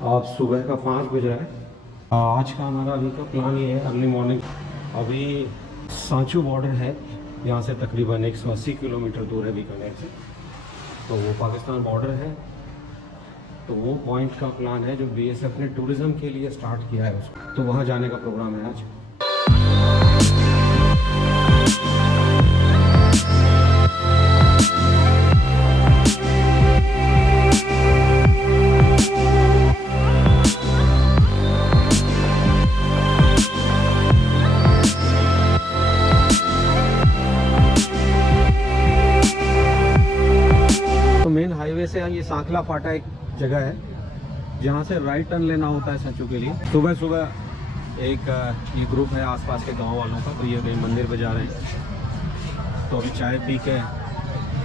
अब सुबह का 5 बज रहा है। आज का हमारा अभी का प्लान ये है, अर्ली मॉर्निंग अभी सांचू बॉर्डर है, यहाँ से तकरीबन 180 किलोमीटर दूर है बीकानेर से, तो वो पाकिस्तान बॉर्डर है। तो वो पॉइंट का प्लान है जो बीएसएफ ने टूरिज़्म के लिए स्टार्ट किया है उसको, तो वहाँ जाने का प्रोग्राम है आज। मेन हाईवे से ये सांखला फाटा एक जगह है जहाँ से राइट टर्न लेना होता है सांचू के लिए। सुबह सुबह एक ये ग्रुप है आसपास के गांव वालों का, तो ये कहीं मंदिर पे जा रहे हैं। तो अभी चाय पी के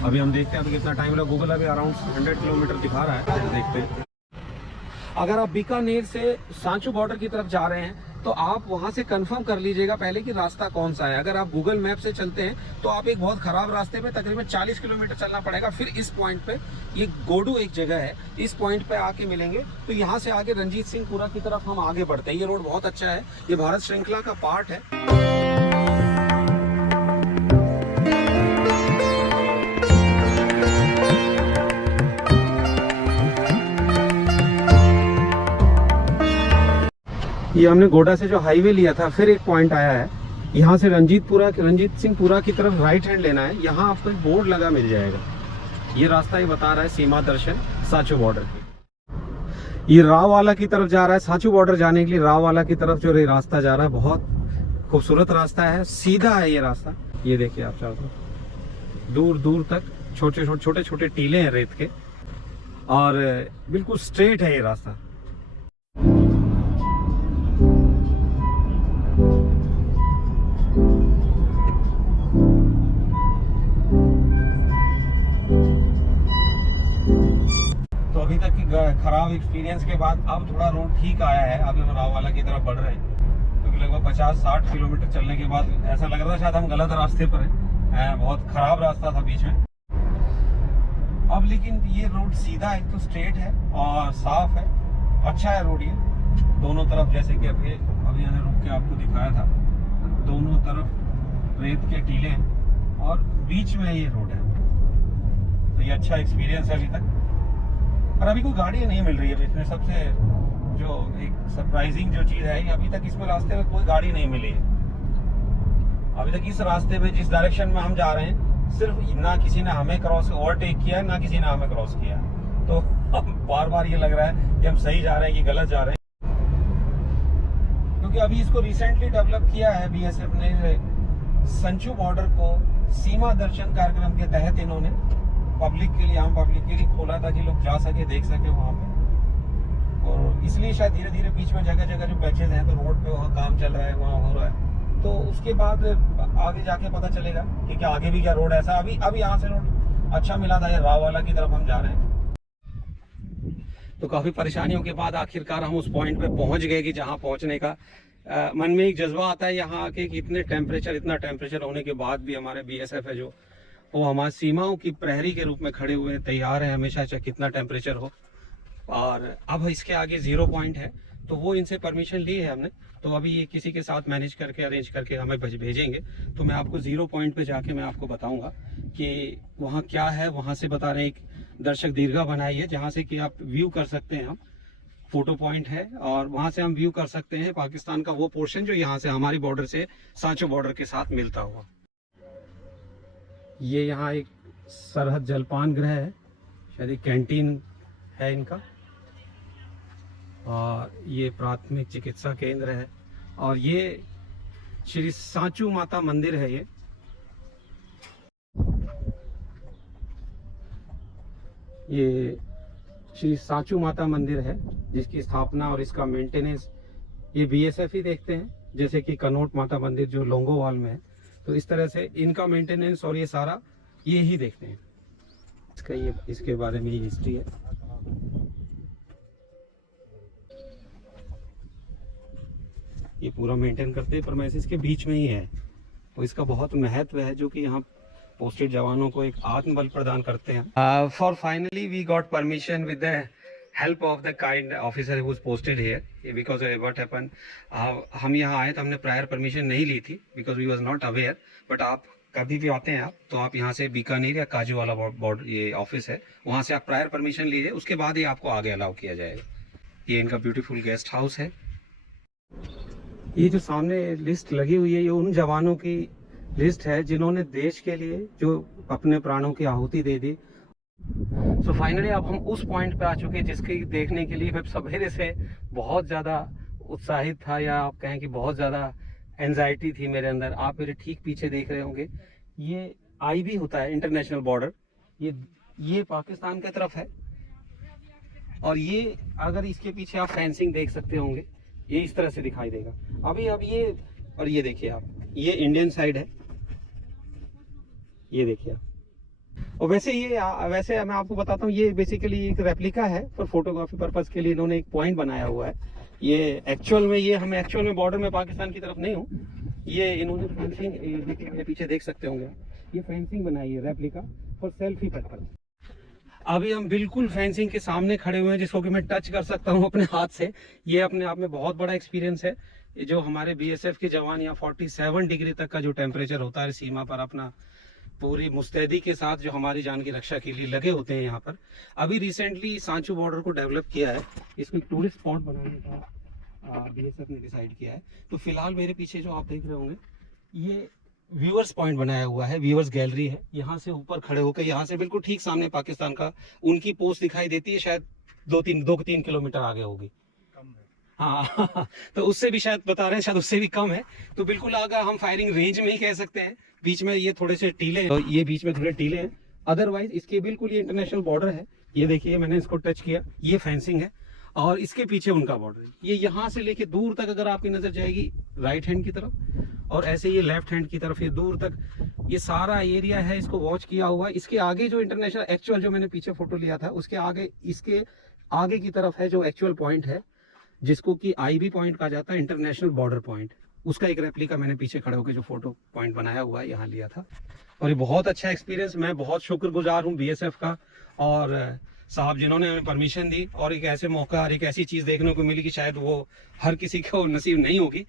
अभी हम देखते हैं अभी कितना टाइम लगा। गूगल अभी अराउंड 100 किलोमीटर दिखा रहा है, देखते हैं। अगर आप बीकानेर से सांचू बॉर्डर की तरफ जा रहे हैं तो आप वहां से कंफर्म कर लीजिएगा पहले कि रास्ता कौन सा है। अगर आप गूगल मैप से चलते हैं तो आप एक बहुत खराब रास्ते पे तकरीबन 40 किलोमीटर चलना पड़ेगा। फिर इस पॉइंट पे ये गोडू एक जगह है, इस पॉइंट पे आके मिलेंगे। तो यहाँ से आगे रंजीत सिंहपुरा की तरफ हम आगे बढ़ते हैं। ये रोड बहुत अच्छा है, ये भारत श्रृंखला का पार्ट है। ये हमने गोडा से जो हाईवे लिया था, फिर एक पॉइंट आया है, यहाँ से रंजीत सिंहपुरा की तरफ राइट हैंड लेना है। यहाँ आपको एक बोर्ड लगा मिल जाएगा, ये रास्ता ये बता रहा है सीमा दर्शन सांचू बॉर्डर की। ये राववाला की तरफ जा रहा है, सांचू बॉर्डर जाने के लिए राववाला की तरफ जो रास्ता जा रहा है, बहुत खूबसूरत रास्ता है, सीधा है ये रास्ता। ये देखिए आप चारों तरफ दूर दूर तक छोटे छोटे टीले हैं रेत के, और बिल्कुल स्ट्रेट है ये रास्ता। अभी तक की खराब एक्सपीरियंस के बाद अब थोड़ा रोड ठीक आया है। अभी हम राववाला की तरफ बढ़ रहे हैं, क्योंकि लगभग 50-60 किलोमीटर चलने के बाद ऐसा लग रहा था शायद हम गलत रास्ते पर हैं। बहुत खराब रास्ता था बीच में। अब लेकिन ये रोड सीधा है, तो स्ट्रेट है और साफ है, अच्छा है रोड। ये दोनों तरफ, जैसे कि अभी मैंने रुक के आपको दिखाया था, दोनों तरफ रेत के टीले हैं और बीच में ये रोड है। तो ये अच्छा एक्सपीरियंस है अभी तक। पर अभी कोई गाड़ी नहीं मिल रही है इसमें। सबसे जो एक सरप्राइजिंग जो चीज़ है, अभी तक इसमें रास्ते में कोई गाड़ी नहीं मिली है। अभी तक इस रास्ते में जिस डायरेक्शन में हम जा रहे हैं, सिर्फ ना किसी ने हमें ओवरटेक किया है, ना किसी ने हमें क्रॉस किया है। तो बार बार ये लग रहा है कि हम सही जा रहे हैं कि गलत जा रहे हैं, क्योंकि अभी इसको रिसेंटली डेवलप किया है बीएसएफ ने। सांचू बॉर्डर को सीमा दर्शन कार्यक्रम के तहत इन्होंने पब्लिक के लिए, आम पब्लिक के लिए खोला था कि लोग जा सके, देख सके वहाँ पे। और इसलिए शायद धीरे धीरे बीच में जगह जगह जो पैचेज हैं, तो रोड पे वहाँ काम चल रहा है, वहाँ हो रहा है। तो उसके बाद आगे जाके पता चलेगा कि क्या आगे भी क्या रोड ऐसा। अभी यहाँ से रोड अच्छा मिला था, ये राववाला की तरफ हम जा रहे हैं। तो काफ़ी परेशानियों के बाद आखिरकार हम उस पॉइंट पे पहुँच गए कि जहाँ पहुँचने का मन में एक जज्बा आता है यहाँ आके कि इतना टेम्परेचर होने के बाद भी हमारे बीएसएफ है जो वो हमारी सीमाओं की प्रहरी के रूप में खड़े हुए तैयार है हमेशा, चाहे कितना टेम्परेचर हो। और अब इसके आगे 0 पॉइंट है, तो वो इनसे परमिशन ली है हमने। तो अभी ये किसी के साथ मैनेज करके, अरेंज करके हमें भेजेंगे। तो मैं आपको 0 पॉइंट पे जाके मैं आपको बताऊंगा कि वहाँ क्या है। वहाँ से बता रहे हैं एक दर्शक दीर्घा बनाई है, जहाँ से कि आप व्यू कर सकते हैं। हम फोटो पॉइंट है और वहाँ से हम व्यू कर सकते हैं पाकिस्तान का वो पोर्शन जो यहाँ से हमारी बॉर्डर से सांचो बॉर्डर के साथ मिलता हुआ। ये यहाँ एक सरहद जलपान गृह है, शायद एक कैंटीन है इनका, और ये प्राथमिक चिकित्सा केंद्र है, और ये श्री सांचू माता मंदिर है। ये श्री सांचू माता मंदिर है, जिसकी स्थापना और इसका मेंटेनेंस ये बीएसएफ ही देखते हैं, जैसे कि कनोट माता मंदिर जो लोंगोवाल में है। तो इस तरह से इनका मेंटेनेंस और ये सारा ये ही देखते हैं। इसके बारे में ये हिस्ट्री है। ये पूरा मेंटेन करते हैं, प्रेमाइसेस के बीच में ही है। तो इसका बहुत महत्व है, जो कि यहाँ पोस्टेड जवानों को एक आत्मबल प्रदान करते हैं। For finally we got permission with the help of the kind officer who was posted here, because what happened, हम यहाँ आए तो हमने प्रायर परमिशन नहीं ली थी because we was not aware, but आप कभी भी आते हैं आप तो आप यहाँ से बीकानेर या काजू वाला बॉर्डर ये ऑफिस है, वहाँ से आप प्रायर परमिशन लीजिए, उसके बाद ही आपको आगे अलाउ किया जाएगा। ये इनका ब्यूटीफुल गेस्ट हाउस है। ये जो सामने लिस्ट लगी हुई है ये उन जवानों की लिस्ट है जिन्होंने देश के लिए जो अपने प्राणों की आहुति दे दी। सो फाइनली अब हम उस पॉइंट पे आ चुके हैं जिसके देखने के लिए मैं सवेरे से बहुत ज़्यादा उत्साहित था, या आप कहें कि बहुत ज़्यादा एंजाइटी थी मेरे अंदर। आप मेरे ठीक पीछे देख रहे होंगे ये IB होता है, इंटरनेशनल बॉर्डर। ये पाकिस्तान की तरफ है, और ये अगर इसके पीछे आप फेंसिंग देख सकते होंगे, ये इस तरह से दिखाई देगा। अब ये और ये देखिए आप, ये इंडियन साइड है, ये देखिए आप। और वैसे मैं आपको बताता हूँ, ये बेसिकली एक रेप्लिका है, पर फोटोग्राफी पर्पस के लिए इन्होंने एक पॉइंट बनाया हुआ है। ये एक्चुअल में बॉर्डर में पाकिस्तान की तरफ नहीं हूँ, ये इन्होंने फेंसिंग मेरे पीछे देख सकते होंगे, ये फेंसिंग बनाई है रेप्लिका फॉर सेल्फी पर्पस। अभी हम बिल्कुल फेंसिंग के सामने खड़े हुए हैं जिसको कि मैं टच कर सकता हूं अपने हाथ से। ये अपने आप में बहुत बड़ा एक्सपीरियंस है। ये जो हमारे BSF के जवान यहाँ 47 डिग्री तक का जो टेम्परेचर होता है सीमा पर, अपना पूरी मुस्तैदी के साथ जो हमारी जान की रक्षा के लिए लगे होते हैं यहाँ पर। अभी रिसेंटली सांचू बॉर्डर को डेवलप किया है, इसको एक टूरिस्ट स्पॉट बनाने का BSF ने डिसाइड किया है। तो फिलहाल मेरे पीछे जो आप देख रहे होंगे ये व्यूअर्स पॉइंट बनाया हुआ है, व्यूअर्स गैलरी है। यहाँ से ऊपर खड़े होकर, यहाँ से बिल्कुल ठीक सामने पाकिस्तान का उनकी पोस्ट दिखाई देती है, शायद 2-3 किलोमीटर आगे होगी, हाँ तो उससे भी शायद बता रहे हैं, शायद उससे भी कम है। तो बिल्कुल अगर हम फायरिंग रेंज में ही कह सकते हैं। बीच में ये थोड़े से टीले हैं, तो ये बीच में थोड़े टीले हैं, अदरवाइज इसके बिल्कुल ये इंटरनेशनल बॉर्डर है। ये देखिए मैंने इसको टच किया, ये फेंसिंग है, और इसके पीछे उनका बॉर्डर है। ये यहाँ से लेके दूर तक अगर आपकी नजर जाएगी राइट हैंड की तरफ, और ऐसे ये लेफ्ट हैंड की तरफ, ये दूर तक ये सारा एरिया है, इसको वॉच किया हुआ है। इसके आगे जो इंटरनेशनल एक्चुअल जो मैंने पीछे फोटो लिया था, उसके आगे, इसके आगे की तरफ है जो एक्चुअल पॉइंट है, जिसको कि IB पॉइंट कहा जाता है, इंटरनेशनल बॉर्डर पॉइंट। उसका एक रेप्लिका मैंने पीछे खड़े होकर जो फोटो पॉइंट बनाया हुआ है यहाँ लिया था, और ये बहुत अच्छा एक्सपीरियंस। मैं बहुत शुक्रगुजार हूँ BSF का और साहब जिन्होंने हमें परमिशन दी, और एक ऐसे मौका और एक ऐसी चीज़ देखने को मिली कि शायद वो हर किसी को नसीब नहीं होगी।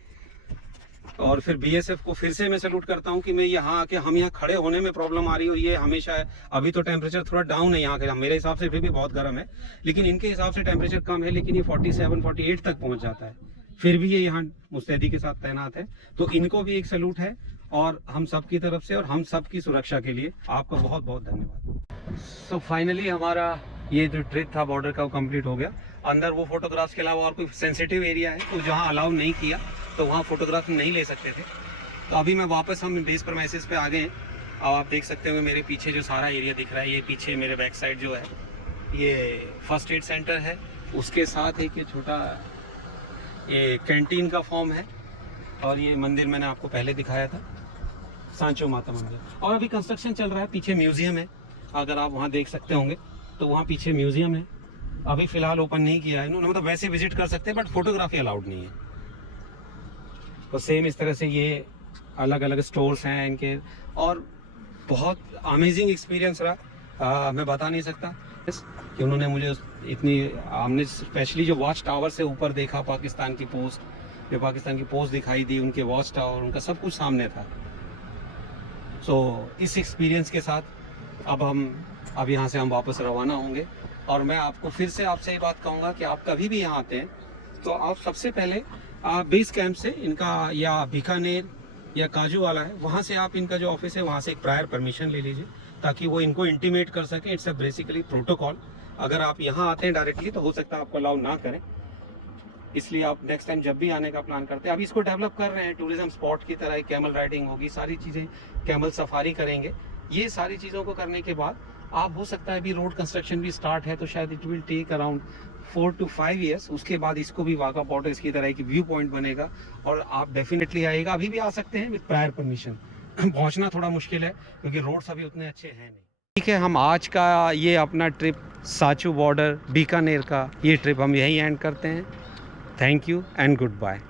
और फिर BSF को फिर से मैं सैल्यूट करता हूँ कि मैं यहाँ आके, हम यहाँ खड़े होने में प्रॉब्लम आ रही हो, ये हमेशा, अभी तो टेम्परेचर थोड़ा डाउन है यहाँ के, मेरे हिसाब से फिर भी बहुत गर्म है, लेकिन इनके हिसाब से टेम्परेचर कम है, लेकिन ये 47-48 तक पहुँच जाता है, फिर भी ये यहाँ मुस्तैदी के साथ तैनात है। तो इनको भी एक सैल्यूट है, और हम सब की तरफ से और हम सब की सुरक्षा के लिए आपका बहुत बहुत धन्यवाद। सो फाइनली हमारा ये जो ट्रिप था बॉर्डर का वो कंप्लीट हो गया। अंदर वो फोटोग्राफ्स के अलावा और कोई सेंसिटिव एरिया है तो जहाँ अलाउ नहीं किया, तो वहाँ फोटोग्राफ नहीं ले सकते थे। तो अभी मैं वापस हम बेस परमाइसिस पे आ गए हैं। अब आप देख सकते हो मेरे पीछे जो सारा एरिया दिख रहा है, ये पीछे मेरे बैक साइड जो है ये फर्स्ट एड सेंटर है, उसके साथ एक ये छोटा ये कैंटीन का फॉर्म है, और ये मंदिर मैंने आपको पहले दिखाया था, सांचो माता मंदिर। और अभी कंस्ट्रक्शन चल रहा है, पीछे म्यूजियम है, अगर आप वहाँ देख सकते होंगे तो वहाँ पीछे म्यूजियम है। अभी फिलहाल ओपन नहीं किया है इन्होंने, मतलब वैसे विजिट कर सकते हैं बट फोटोग्राफी अलाउड नहीं है। तो सेम इस तरह से ये अलग अलग स्टोर्स हैं इनके, और बहुत अमेजिंग एक्सपीरियंस रहा। मैं बता नहीं सकता कि उन्होंने मुझे इतनी, हमने स्पेशली जो वॉच टावर से ऊपर देखा, पाकिस्तान की पोस्ट दिखाई दी, उनके वॉच टावर, उनका सब कुछ सामने था। सो इस एक्सपीरियंस के साथ अब यहाँ से हम वापस रवाना होंगे। और मैं आपको फिर से आपसे ये बात कहूँगा कि आप कभी भी यहाँ आते हैं तो आप सबसे पहले बेस कैंप से इनका, या बीकानेर या काजू वाला है, वहाँ से आप इनका जो ऑफिस है वहाँ से एक प्रायर परमिशन ले लीजिए, ताकि वो इनको इंटीमेट कर सकें। It's a basically protocol. अगर आप यहाँ आते हैं डायरेक्टली तो हो सकता है आपको अलाउ ना करें, इसलिए आप नेक्स्ट टाइम जब भी आने का प्लान करते हैं, अभी इसको डेवलप कर रहे हैं टूरिज्म स्पॉट की तरह, कैमल राइडिंग होगी, सारी चीज़ें, कैमल सफारी करेंगे। ये सारी चीज़ों को करने के बाद आप, हो सकता है अभी रोड कंस्ट्रक्शन भी स्टार्ट है, तो शायद it will take around 4 to 5 years। उसके बाद इसको भी वाघा बॉर्डर की तरह एक व्यू पॉइंट बनेगा, और आप डेफिनेटली आएगा, अभी भी आ सकते हैं विद प्रायर परमिशन। पहुंचना थोड़ा मुश्किल है क्योंकि रोड्स अभी उतने अच्छे हैं नहीं। ठीक है, हम आज का ये अपना ट्रिप सांचू बॉर्डर बीकानेर का, ये ट्रिप हम यहीं एंड करते हैं। Thank you and good bye.